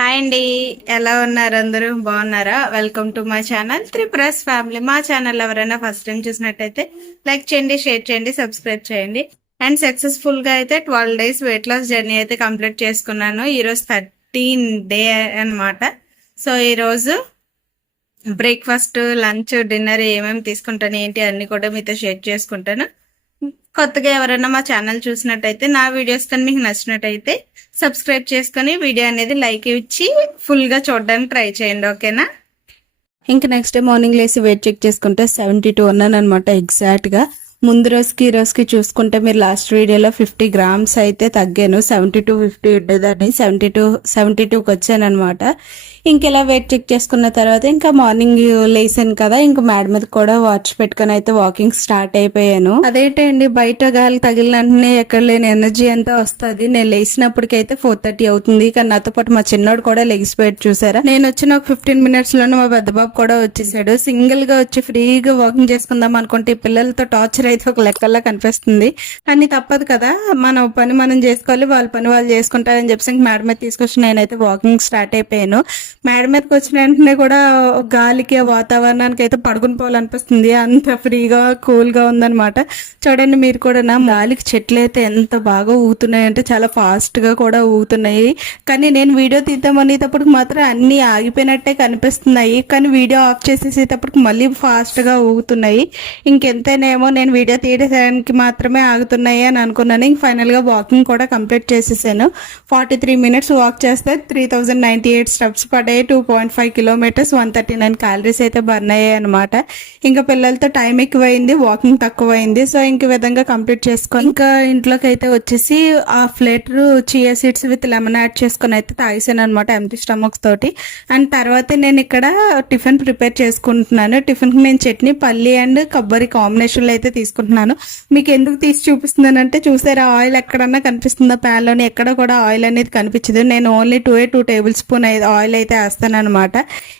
Hi అండి. ఎలా ఉన్నారు? అందరూ బాగున్నారా? Welcome to my channel Tripura's family. మా ఛానల్ ఎవరైనా ఫస్ట్ టైం చూసినట్టయితే లైక్ చేయండి, షేర్ చేయండి, సబ్స్క్రైబ్ చేయండి. అండ్ సక్సెస్ఫుల్ గా అయితే 12 days వెయిట్ లాస్ జర్నీ అయితే కంప్లీట్ చేసుకున్నాను. ఈరోజు 13 డే అన్నమాట. సో ఈరోజు బ్రేక్ఫాస్ట్, లంచ్, డిన్నర్ ఏమేమి తీసుకుంటాను ఏంటి అన్ని కూడా మీతో షేర్ చేసుకుంటాను. కొత్తగా ఎవరైనా మా ఛానల్ చూసినట్టయితే నా వీడియోస్ కానీ మీకు నచ్చినట్టయితే సబ్స్క్రైబ్ చేసుకుని వీడియో అనేది లైక్ ఇచ్చి ఫుల్ గా చూడడానికి ట్రై చేయండి, ఓకేనా? ఇంకా నెక్స్ట్ డే మార్నింగ్ లేసి వెయిట్ చెక్ చేసుకుంటే 72 ఉన్నాను అనమాట ఎగ్జాక్ట్ గా. ముందు రోజుకి ఈ రోజుకి చూసుకుంటే మీరు లాస్ట్ వీడియోలో 50 grams అయితే తగ్గాను. 72-50 ఉండేదాన్ని 72కి వచ్చాను అనమాట. ఇంకెలా వెయిట్ చెక్ చేసుకున్న తర్వాత ఇంకా మార్నింగ్ లేసాను కదా, ఇంకా మేడ మీద కూడా వాచ్ పెట్టుకుని అయితే వాకింగ్ స్టార్ట్ అయిపోయాను. అదేంటండి బయట గాలి తగిలిన వెంటనే ఎక్కడ లేని ఎనర్జీ అంతా వస్తుంది. నేను లేచినప్పటికైతే 4:30 అవుతుంది. కానీ నాతో పాటు మా చిన్నోడు కూడా లెగిసిపోయాడు. చూసారా, నేను వచ్చిన ఒక 15 minutes లోనే మా పెద్ద బాబు కూడా వచ్చేసాడు. సింగిల్ గా వచ్చి ఫ్రీగా వాకింగ్ చేసుకుందాం అనుకుంటే ఈ పిల్లలతో టార్చర్ అయితే ఒక లెక్కల్లా కనిపిస్తుంది. కానీ తప్పదు కదా, మన పని మనం చేసుకోవాలి, వాళ్ళ పని వాళ్ళు చేసుకుంటారని చెప్పి మేడ మీద తీసుకొచ్చి నేనైతే వాకింగ్ స్టార్ట్ అయిపోయాను. మేడ మీదకి వచ్చిన వెంటనే కూడా గాలికి వాతావరణానికి అయితే పడుకుని పోవాలనిపిస్తుంది. అంత ఫ్రీగా కూల్ గా ఉందన్నమాట. చూడండి మీరు కూడా, నా గాలికి చెట్లు అయితే ఎంత బాగా ఊగుతున్నాయి అంటే చాలా ఫాస్ట్ గా కూడా ఊగుతున్నాయి. కానీ నేను వీడియో తీద్దామనేటప్పటికి మాత్రం అన్ని ఆగిపోయినట్టే కనిపిస్తున్నాయి. కానీ వీడియో ఆఫ్ చేసేసేటప్పటికి మళ్ళీ ఫాస్ట్ గా ఊగుతున్నాయి. ఇంకెంతైనామో నేను వీడియో తీయడానికి మాత్రమే ఆగుతున్నాయి అని అనుకున్నాను. ఇంక ఫైనల్ గా వాకింగ్ కూడా కంప్లీట్ చేసేసాను. 43 minutes వాక్ చేస్తే 3098 steps పడ్డాయి. 2.5 kilometers, 139 calories అయితే బర్న్ అయ్యాయి అనమాట. ఇంకా పిల్లలతో టైం ఎక్కువైంది, వాకింగ్ తక్కువైంది. సో ఇంక విధంగా కంప్లీట్ చేసుకొని ఇంకా ఇంట్లోకి అయితే వచ్చేసి half litre chia seeds with lemon add చేసుకొని అయితే తాగేసాను అనమాట ఎంప్టీ స్టమక్ తోటి. అండ్ తర్వాత నేను ఇక్కడ టిఫిన్ ప్రిపేర్ చేసుకుంటున్నాను. టిఫిన్ కి నేను చట్నీ, పల్లి అండ్ కొబ్బరి కాంబినేషన్ లో అయితే తీసుకుంటున్నాను. మీకు ఎందుకు తీసి చూపిస్తున్నానంటే, చూసారా ఆయిల్ ఎక్కడన్నా కనిపిస్తుందా ప్యాన్ లోని? ఎక్కడ కూడా ఆయిల్ అనేది కనిపించదు. నేను ఓన్లీ 2 tablespoon ఆయిల్ అయితే వేస్తాను అనమాట.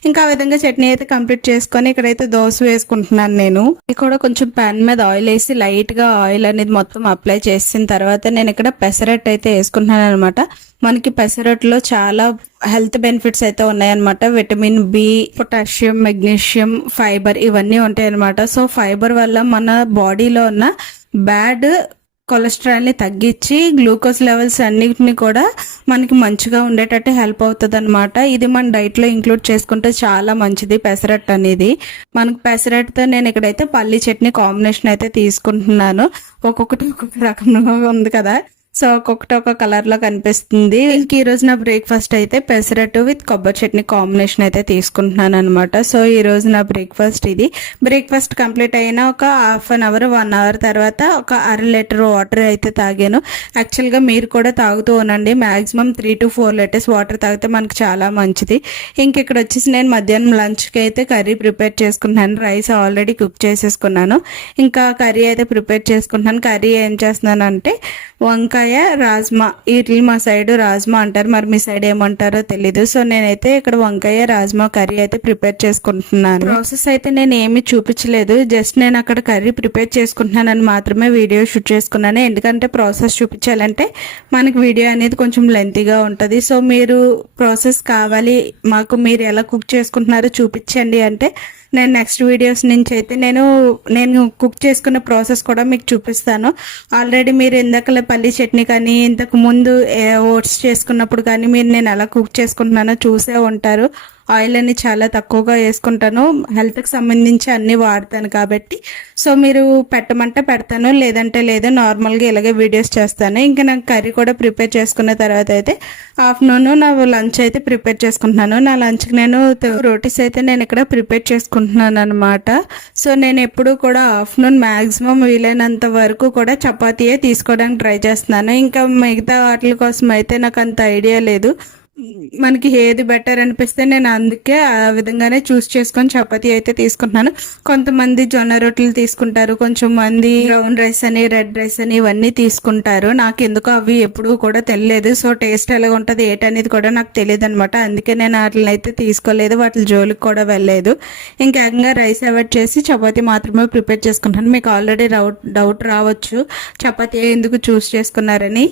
ఇంకా ఆ విధంగా చట్నీ అయితే కంప్లీట్ చేసుకొని ఇక్కడైతే దోశ వేసుకుంటున్నాను. నేను కూడా కొంచెం ప్యాన్ మీద ఆయిల్ వేసి లైట్ గా ఆయిల్ అనేది మొత్తం అప్లై చేసిన తర్వాత నేను ఇక్కడ పెసరట్టు అయితే వేసుకుంటున్నాను అనమాట. మనకి పెసరట్టులో చాలా హెల్త్ బెనిఫిట్స్ అయితే ఉన్నాయన్నమాట. Vitamin B, potassium, magnesium, fibre ఇవన్నీ ఉంటాయి అనమాట. సో ఫైబర్ వల్ల మన బాడీలో ఉన్న బ్యాడ్ కొలెస్ట్రాల్ ని తగ్గించి గ్లూకోజ్ లెవెల్స్ అన్నిటిని కూడా మనకి మంచిగా ఉండేటట్టు హెల్ప్ అవుతుంది అనమాట. ఇది మన డైట్ లో ఇంక్లూడ్ చేసుకుంటే చాలా మంచిది పెసరట్టు అనేది. మనకి పెసరట్టుతో నేను ఇక్కడైతే పల్లి చట్నీ కాంబినేషన్ అయితే తీసుకుంటున్నాను. ఒక్కొక్కటి ఒక్కొక్క రకంగా ఉంది కదా, సో ఒక్కొక్కటి ఒక కలర్ లో కనిపిస్తుంది. ఇంక ఈ రోజు నా బ్రేక్ఫాస్ట్ అయితే పెసరట్టు విత్ కొబ్బరి చట్నీ కాంబినేషన్ అయితే తీసుకుంటున్నాను అనమాట. సో ఈ రోజు నా బ్రేక్ఫాస్ట్ ఇది. బ్రేక్ఫాస్ట్ కంప్లీట్ అయిన ఒక 1/2 hour 1 hour తర్వాత ఒక 1/2 liter వాటర్ అయితే తాగాను. యాక్చువల్ గా మీరు కూడా తాగుతూ ఉండండి. మాక్సిమం 3 to 4 liters వాటర్ తాగితే మనకి చాలా మంచిది. ఇంక ఇక్కడ వచ్చేసి నేను మధ్యాహ్నం లంచ్ కి అయితే కర్రీ ప్రిపేర్ చేసుకుంటున్నాను. రైస్ ఆల్రెడీ కుక్ చేసేసుకున్నాను. ఇంకా కర్రీ అయితే ప్రిపేర్ చేసుకుంటున్నాను. కర్రీ ఏం చేస్తున్నాను అంటే వంకాయ, రాజ్మా. వీటిని మా సైడ్ రాజ్మా అంటారు, మరి మీ సైడ్ ఏమంటారో తెలీదు. సో నేనైతే ఇక్కడ వంకాయ రాజ్మా కర్రీ అయితే ప్రిపేర్ చేసుకుంటున్నాను. ప్రాసెస్ అయితే నేను ఏమి చూపించలేదు, జస్ట్ నేను అక్కడ కర్రీ ప్రిపేర్ చేసుకుంటున్నానని మాత్రమే వీడియో షూట్ చేసుకున్నాను. ఎందుకంటే ప్రాసెస్ చూపించాలంటే మనకి వీడియో అనేది కొంచెం లెంతీగా ఉంటుంది. సో మీరు ప్రాసెస్ కావాలి మాకు, మీరు ఎలా కుక్ చేసుకుంటున్నారో చూపించండి అంటే నేను నెక్స్ట్ వీడియోస్ నుంచి అయితే నేను కుక్ చేసుకున్న ప్రాసెస్ కూడా మీకు చూపిస్తాను. ఆల్రెడీ మీరు ఇందాకలే పల్లి చట్నీ కానీ ఇంతకు ముందు ఓట్స్ చేసుకున్నప్పుడు కానీ మీరు నేను ఎలా కుక్ చేసుకుంటున్నానో చూసే ఉంటారు. ఆయిల్ అని చాలా తక్కువగా వేసుకుంటాను, హెల్త్కి సంబంధించి అన్నీ వాడతాను కాబట్టి. సో మీరు పెట్టమంటే పెడతాను, లేదంటే లేదు. నార్మల్గా ఇలాగే వీడియోస్ చేస్తాను. ఇంకా నాకు కర్రీ కూడా ప్రిపేర్ చేసుకున్న తర్వాత అయితే ఆఫ్టర్నూన్ నా లంచ్ అయితే ప్రిపేర్ చేసుకుంటున్నాను. నా లంచ్కి నేను రోటీస్ అయితే నేను ఇక్కడ ప్రిపేర్ చేసుకుంటున్నాను అనమాట. సో నేను ఎప్పుడు కూడా ఆఫ్టర్నూన్ మ్యాక్సిమం వీలైనంత వరకు కూడా చపాతీయే తీసుకోవడానికి ట్రై చేస్తున్నాను. ఇంకా మిగతా వాటి కోసం అయితే నాకు అంత ఐడియా లేదు. మనకి ఏది బెటర్ అనిపిస్తే నేను అందుకే ఆ విధంగానే చూస్ చేసుకొని చపాతీ అయితే తీసుకుంటున్నాను. కొంతమంది జొన్న రొట్టెలు తీసుకుంటారు, కొంచెం మంది బ్రౌన్ రైస్ అని, రెడ్ రైస్ అని ఇవన్నీ తీసుకుంటారు. నాకు ఎందుకో అవి ఎప్పుడు కూడా తెలియలేదు. సో టేస్ట్ ఎలా ఉంటుంది ఏంటనేది కూడా నాకు తెలియదు అనమాట. అందుకే నేను వాటిని అయితే తీసుకోలేదు, వాటి జోలికి కూడా వెళ్ళలేదు. ఇంకా ఏకంగా రైస్ అవాయిడ్ చేసి చపాతీ మాత్రమే ప్రిపేర్ చేసుకుంటాను. మీకు ఆల్రెడీ డౌట్ రావచ్చు చపాతీ ఎందుకు చూస్ చేసుకున్నారని.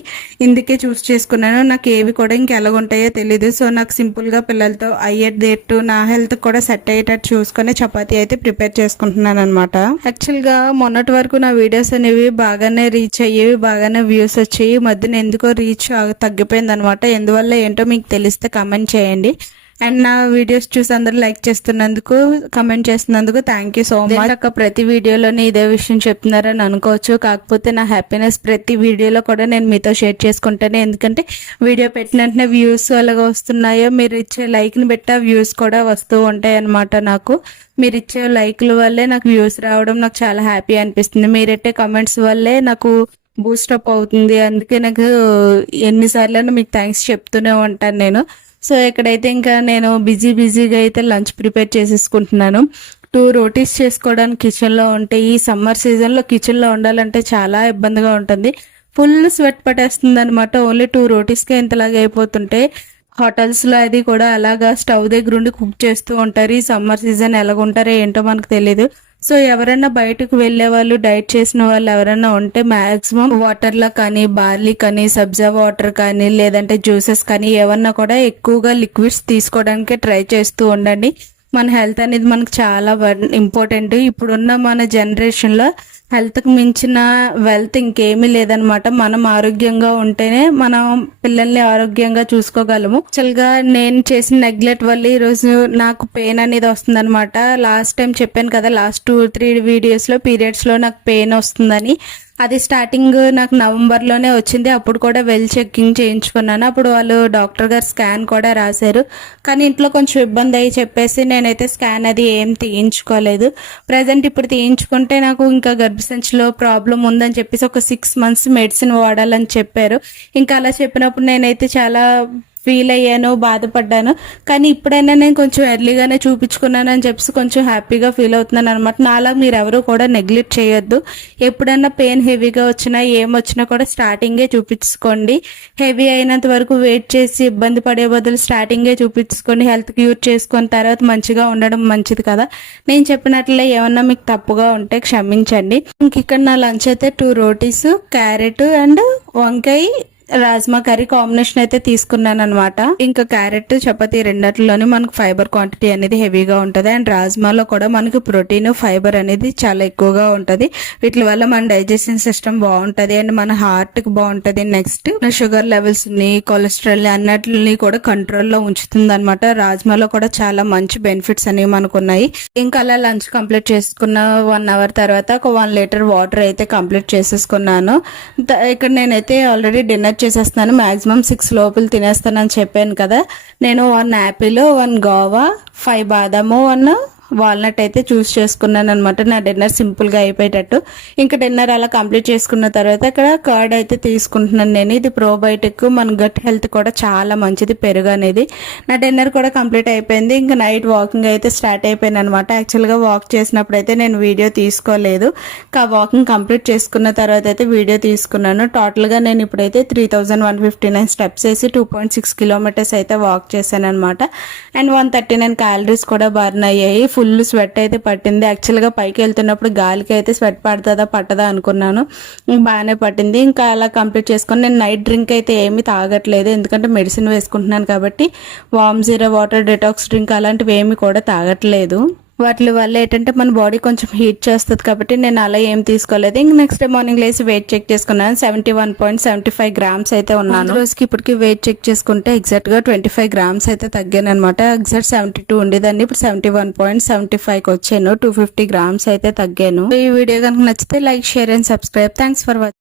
ఇందుకే చూస్ చేసుకున్నాను. నాకు ఏవి కూడా ఇంకెలాగుంటాయో తెలీదు. సో నాకు సింపుల్ గా పిల్లలతో అయ్యేటట్టు నా హెల్త్ కూడా సెట్ అయ్యేటట్టు చూసుకొని చపాతీ అయితే ప్రిపేర్ చేసుకుంటున్నాను అనమాట. యాక్చువల్ గా మొన్నటి వరకు నా వీడియోస్ అనేవి బాగానే రీచ్ అయ్యేవి, బాగానే వ్యూస్ వచ్చేవి. ఈ మధ్యన ఎందుకో రీచ్ తగ్గిపోయింది అనమాట. ఎందువల్ల ఏంటో మీకు తెలిస్తే కమెంట్ చేయండి. అండ్ నా వీడియోస్ చూసి అందరూ లైక్ చేస్తున్నందుకు, కమెంట్ చేస్తున్నందుకు థ్యాంక్ యూ సో మచ్. అక్క ప్రతి వీడియోలోనే ఇదే విషయం చెప్తున్నారని అనుకోవచ్చు. కాకపోతే నా హ్యాపీనెస్ ప్రతి వీడియోలో కూడా నేను మీతో షేర్ చేసుకుంటాను. ఎందుకంటే వీడియో పెట్టిన వెంటనే వ్యూస్ అలాగా వస్తున్నాయో, మీరు ఇచ్చే లైక్ని బట్టి ఆ వ్యూస్ కూడా వస్తూ ఉంటాయి అన్నమాట. నాకు మీరు ఇచ్చే లైక్ల వల్లే నాకు వ్యూస్ రావడం నాకు చాలా హ్యాపీ అనిపిస్తుంది. మీరెట్టే కమెంట్స్ వల్లే నాకు బూస్టప్ అవుతుంది. అందుకే నాకు ఎన్నిసార్లు మీకు థ్యాంక్స్ చెప్తూనే ఉంటాను నేను. సో ఇక్కడైతే ఇంకా నేను బిజీగా అయితే లంచ్ ప్రిపేర్ చేసేసుకుంటున్నాను. 2 రోటీస్ చేసుకోవడానికి కిచెన్లో ఉంటే, ఈ సమ్మర్ సీజన్లో కిచెన్లో ఉండాలంటే చాలా ఇబ్బందిగా ఉంటుంది. ఫుల్ స్వెట్ పట్టేస్తుంది అనమాట. ఓన్లీ 2 రోటీస్కే ఇంతలాగా అయిపోతుంటే, హోటల్స్లో అది కూడా అలాగా స్టవ్ దగ్గర ఉండి కుక్ చేస్తూ ఉంటారు. ఈ సమ్మర్ సీజన్ ఎలాగుంటారో ఏంటో మనకు తెలియదు. సో ఎవరైనా బయటకు వెళ్లే వాళ్ళు, డైట్ చేసిన వాళ్ళు ఎవరైనా ఉంటే మాక్సిమం వాటర్లో కానీ, బార్లీ కానీ, సబ్జా వాటర్ కానీ, లేదంటే జ్యూసెస్ కానీ ఏమన్నా కూడా ఎక్కువగా లిక్విడ్స్ తీసుకోవడానికి ట్రై చేస్తూ ఉండండి. మన హెల్త్ అనేది మనకు చాలా ఇంపార్టెంట్. ఇప్పుడున్న మన జనరేషన్లో హెల్త్కి మించిన వెల్త్ ఇంకేమీ లేదనమాట. మనం ఆరోగ్యంగా ఉంటేనే మనం పిల్లల్ని ఆరోగ్యంగా చూసుకోగలము. యాక్చువల్గా నేను చేసిన నెగ్లెక్ట్ వల్ల ఈరోజు నాకు పెయిన్ అనేది వస్తుంది అనమాట. లాస్ట్ టైం చెప్పాను కదా, లాస్ట్ 2-3 వీడియోస్లో పీరియడ్స్లో నాకు పెయిన్ వస్తుందని. అది స్టార్టింగ్ నాకు నవంబర్లోనే వచ్చింది. అప్పుడు కూడా వెల్ చెకింగ్ చేయించుకున్నాను. అప్పుడు వాళ్ళు డాక్టర్ గారు స్కాన్ కూడా రాశారు. కానీ ఇంట్లో కొంచెం ఇబ్బంది అయ్యి చెప్పేసి నేనైతే స్కాన్ అది ఏం తీయించుకోలేదు. ప్రజెంట్ ఇప్పుడు తీయించుకుంటే నాకు ఇంకా గర్భసంచిలో ప్రాబ్లం ఉందని చెప్పేసి ఒక 6 months మెడిసిన్ వాడాలని చెప్పారు. ఇంకా అలా చెప్పినప్పుడు నేనైతే చాలా ఫీల్ అయ్యాను, బాధపడ్డాను. కానీ ఇప్పుడైనా నేను కొంచెం ఎర్లీగానే చూపించుకున్నాను అని చెప్పేసి కొంచెం హ్యాపీగా ఫీల్ అవుతున్నాను అనమాట. నాలా మీరు ఎవరు కూడా నెగ్లెక్ట్ చేయొద్దు. ఎప్పుడైనా పెయిన్ హెవీగా వచ్చినా ఏమొచ్చినా కూడా స్టార్టింగే చూపించుకోండి. హెవీ అయినంత వరకు వెయిట్ చేసి ఇబ్బంది పడే బదులు స్టార్టింగే చూపించుకొని హెల్త్ క్యూర్ చేసుకున్న తర్వాత మంచిగా ఉండడం మంచిది కదా. నేను చెప్పినట్లే ఏమన్నా మీకు తప్పుగా ఉంటే క్షమించండి. ఇంక ఇక్కడ నా లంచ్ అయితే 2 రోటీస్, క్యారెట్ అండ్ వంకాయ రాజ్మా కర్రీ కాంబినేషన్ అయితే తీసుకున్నాను అనమాట. ఇంకా క్యారెట్, చపాతీ రెండిట్లోనే మనకు ఫైబర్ క్వాంటిటీ అనేది హెవీగా ఉంటుంది. అండ్ రాజ్మాలో కూడా మనకి ప్రోటీన్, ఫైబర్ అనేది చాలా ఎక్కువగా ఉంటుంది. వీటి వల్ల మన డైజెషన్ సిస్టమ్ బాగుంటుంది అండ్ మన హార్ట్ కి బాగుంటుంది. నెక్స్ట్ షుగర్ లెవెల్స్ ని, కొలెస్ట్రాల్ అన్నిటిని కూడా కంట్రోల్లో ఉంచుతుంది అనమాట. రాజ్మాలో కూడా చాలా మంచి బెనిఫిట్స్ అనేవి మనకు ఉన్నాయి. ఇంకా అలా లంచ్ కంప్లీట్ చేసుకున్న 1 hour తర్వాత ఒక 1 liter వాటర్ అయితే కంప్లీట్ చేసేసుకున్నాను. ఇక్కడ నేనైతే ఆల్రెడీ డిన్నర్ చేసేస్తున్నాను. మాక్సిమం 6 లోపల తినేస్తానని చెప్పాను కదా. నేను 1 యాపిల్, 1 గోవా, 5 బాదాము, 1 వాల్నట్ అయితే చూస్ చేసుకున్నాను అనమాట. నా డిన్నర్ సింపుల్ గా అయిపోయేటట్టు. ఇంకా డిన్నర్ అలా కంప్లీట్ చేసుకున్న తర్వాత ఇక్కడ కర్డ్ అయితే తీసుకుంటున్నాను నేను. ఇది ప్రోబయోటిక్, మన గట్ హెల్త్ కూడా చాలా మంచిది పెరుగు అనేది. నా డిన్నర్ కూడా కంప్లీట్ అయిపోయింది. ఇంకా నైట్ వాకింగ్ అయితే స్టార్ట్ అయిపోయింది అనమాట. యాక్చువల్ గా వాక్ చేసినప్పుడు అయితే నేను వీడియో తీసుకోలేదు. వాకింగ్ కంప్లీట్ చేసుకున్న తర్వాత అయితే వీడియో తీసుకున్నాను. టోటల్ గా నేను ఇప్పుడైతే 3159 స్టెప్స్ వేసి 2.6 kilometers అయితే వాక్ చేశాను అనమాట. అండ్ 139 calories కూడా బర్న్ అయ్యాయి. ఫుల్ స్వెట్ అయితే పట్టింది. యాక్చువల్గా పైకి వెళ్తున్నప్పుడు గాలికి అయితే స్వెట్ పడుతుందా పట్టదా అనుకున్నాను. బాగానే పట్టింది. ఇంకా అలా కంప్లీట్ చేసుకొని నేను నైట్ డ్రింక్ అయితే ఏమీ తాగట్లేదు. ఎందుకంటే మెడిసిన్ వేసుకుంటున్నాను కాబట్టి. వామ్ జీరా వాటర్, డెటాక్స్ డ్రింక్ అలాంటివి ఏమీ కూడా తాగట్లేదు. వాటి వల్ల ఏంటంటే మన బాడీ కొంచెం హీట్ చేస్తుంది కాబట్టి నేను అలా ఏం తీసుకోలేదు. ఇంక నెక్స్ట్ డే మార్నింగ్ లేసి వెయిట్ చెక్ చేసుకున్నాను. 71.75 grams అయితే ఉన్నాను. రోజుకి ఇప్పటికి వెయిట్ చెక్ చేసుకుంటే ఎగ్జాక్ట్ గా 25 grams అయితే తగ్గాను అనమాట. ఎగ్జాక్ట్ 72 ఉండేదాన్ని, ఇప్పుడు 71.75 వచ్చాను. 250 grams అయితే తగ్గాను. ఈ వీడియో కనుక నచ్చితే like, share and subscribe. Thanks for watching.